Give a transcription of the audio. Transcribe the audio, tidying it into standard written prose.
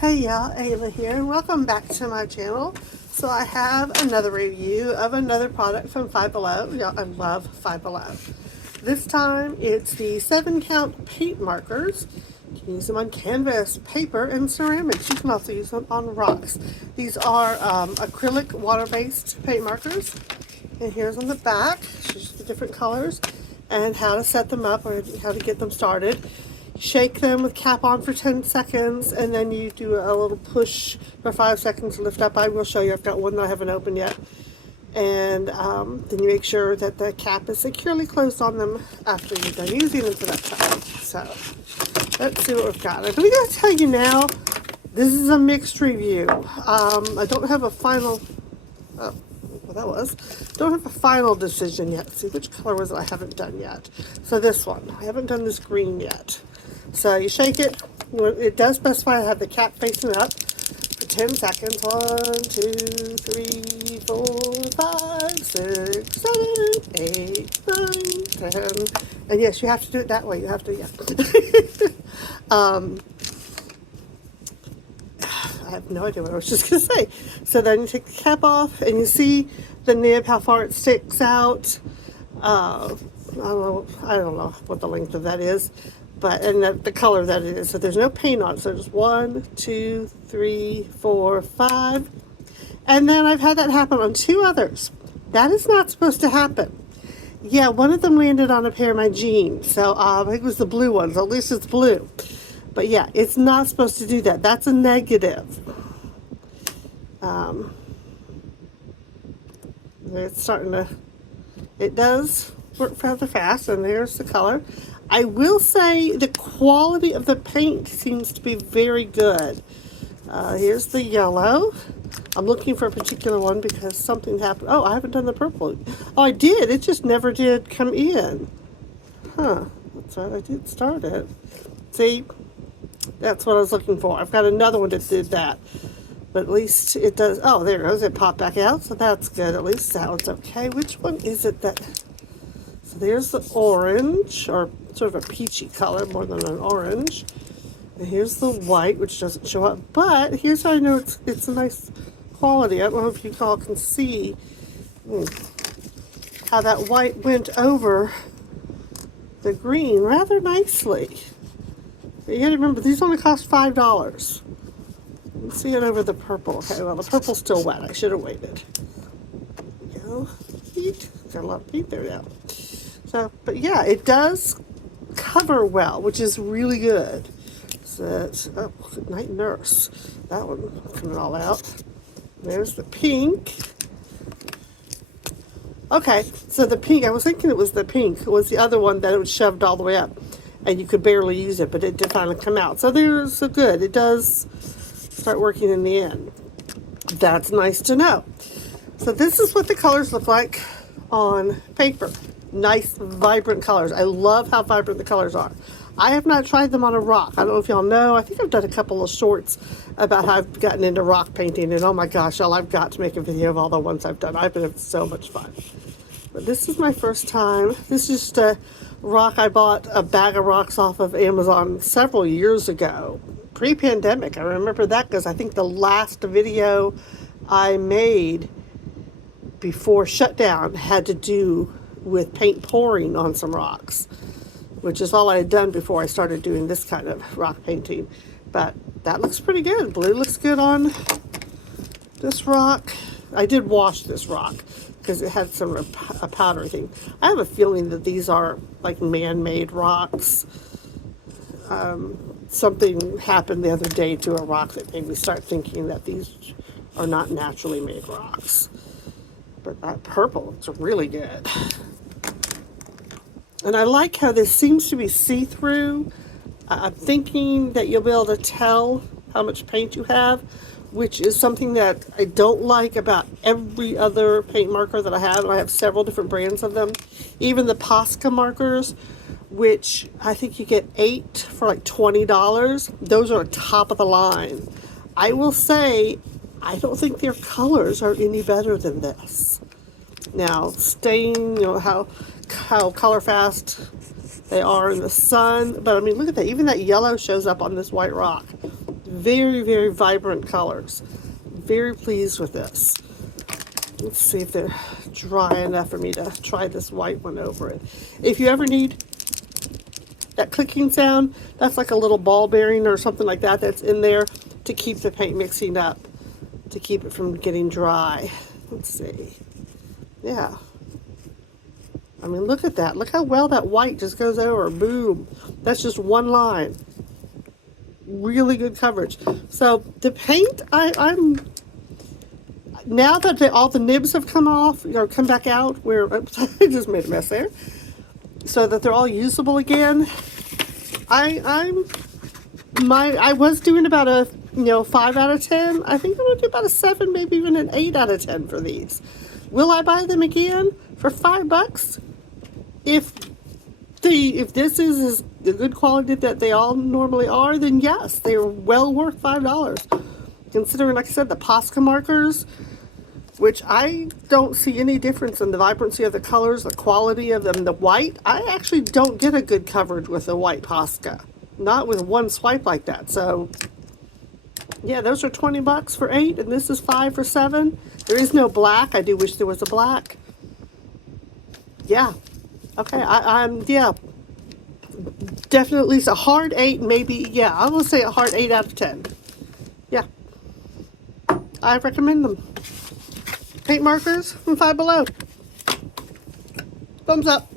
Hey y'all, Ayla here, and welcome back to my channel. So I have another review of another product from Five Below. Y'all, I love Five Below. This time it's the 7-count paint markers. You can use them on canvas, paper, and ceramics. You can also use them on rocks. These are acrylic water-based paint markers. And here's on the back, shows the different colors and how to set them up or how to get them started. Shake them with cap on for 10 seconds, and then you do a little push for 5 seconds to lift up. I will show you. I've got one that I haven't opened yet. And then you make sure that the cap is securely closed on them after you're done using them for that time. So let's see what we've got. I'm going to tell you now, this is a mixed review. I don't have a final... Oh, well, that was. Don't have a final decision yet. See, which color was it I haven't done yet? So this one. I haven't done this green yet. So you shake it. It does specify to have the cap facing up for 10 seconds. 1, 2, 3, 4, 5, 6, 7, 8, 9, 10. And yes, you have to do it that way. You have to, yeah. I have no idea what I was just going to say. So then you take the cap off and you see the nib, how far it sticks out. I don't know what the length of that is, but and the color that it is. So there's no paint on it. So there's 1, 2, 3, 4, 5. And then I've had that happen on 2 others. That is not supposed to happen. Yeah, one of them landed on a pair of my jeans. So I think it was the blue one. So at least it's blue. But yeah, it's not supposed to do that. That's a negative. It's starting to, it does work rather fast, and there's the color. I will say the quality of the paint seems to be very good. Here's the yellow. I'm looking for a particular one because something happened. Oh, I haven't done the purple. Oh, I did. It just never did come in. Huh. That's right. I did start it. See? That's what I was looking for. I've got another one that did that. But at least it does. Oh, there it goes. It popped back out. So that's good. At least that one's okay. Which one is it that... So there's the orange, or sort of a peachy color more than an orange. And here's the white, which doesn't show up. But here's how I know it's a nice quality. I don't know if you all can see how that white went over the green rather nicely. You gotta remember, these only cost $5. You can see it over the purple. Okay, well, the purple's still wet. I should have waited. There you go. Heat. Got a lot of heat there now. So, but yeah, it does cover well, which is really good. So, oh, good night, nurse. That one coming all out. There's the pink. Okay, so the pink, I was thinking it was the pink. It was the other one that it was shoved all the way up. And you could barely use it, but it did finally come out. So there's so good. It does start working in the end. That's nice to know. So this is what the colors look like on paper. Nice, vibrant colors. I love how vibrant the colors are. I have not tried them on a rock. I don't know if y'all know. I think I've done a couple of shorts about how I've gotten into rock painting. And oh my gosh, y'all, I've got to make a video of all the ones I've done. I've been having so much fun. But this is my first time. This is just a rock. I bought a bag of rocks off of Amazon several years ago, pre-pandemic. I remember that because I think the last video I made before shutdown had to do with paint pouring on some rocks, which is all I had done before I started doing this kind of rock painting. But that looks pretty good. Blue looks good on this rock. I did wash this rock because it had some a powder thing. I have a feeling that these are like man-made rocks. Something happened the other day to a rock that made me start thinking that these are not naturally made rocks. But that purple looks really good. And I like how this seems to be see-through. I'm thinking that you'll be able to tell how much paint you have, which is something that I don't like about every other paint marker that I have. And I have several different brands of them. Even the Posca markers, which I think you get 8 for like $20. Those are top of the line. I will say, I don't think their colors are any better than this. Now, stain, you know, how color fast they are in the sun. But I mean, look at that. Even that yellow shows up on this white rock. Very, very vibrant colors. Very pleased with this. Let's see if they're dry enough for me to try this white one over it. If you ever need that clicking sound, that's like a little ball bearing or something like that that's in there to keep the paint mixing up, to keep it from getting dry. Let's see. Yeah. I mean, look at that. Look how well that white just goes over. Boom. That's just one line. Really good coverage. So the paint, I'm now that all the nibs have come off, or come back out, where oops, I just made a mess there, so that they're all usable again. I was doing about a 5 out of 10. I think I'm gonna do about a 7, maybe even an 8 out of 10 for these. Will I buy them again for $5? If this is the good quality that they all normally are, then yes, they are well worth $5. Considering, like I said, the Posca markers, which I don't see any difference in the vibrancy of the colors, the quality of them. The white, I actually don't get a good coverage with the white Posca. Not with one swipe like that. So, yeah, those are $20 for 8, and this is 5 for 7. There is no black. I do wish there was a black. Yeah. Okay, I'm definitely a hard 8, maybe, yeah, I will say a hard 8 out of 10. Yeah. I recommend them. Paint markers from Five Below. Thumbs up.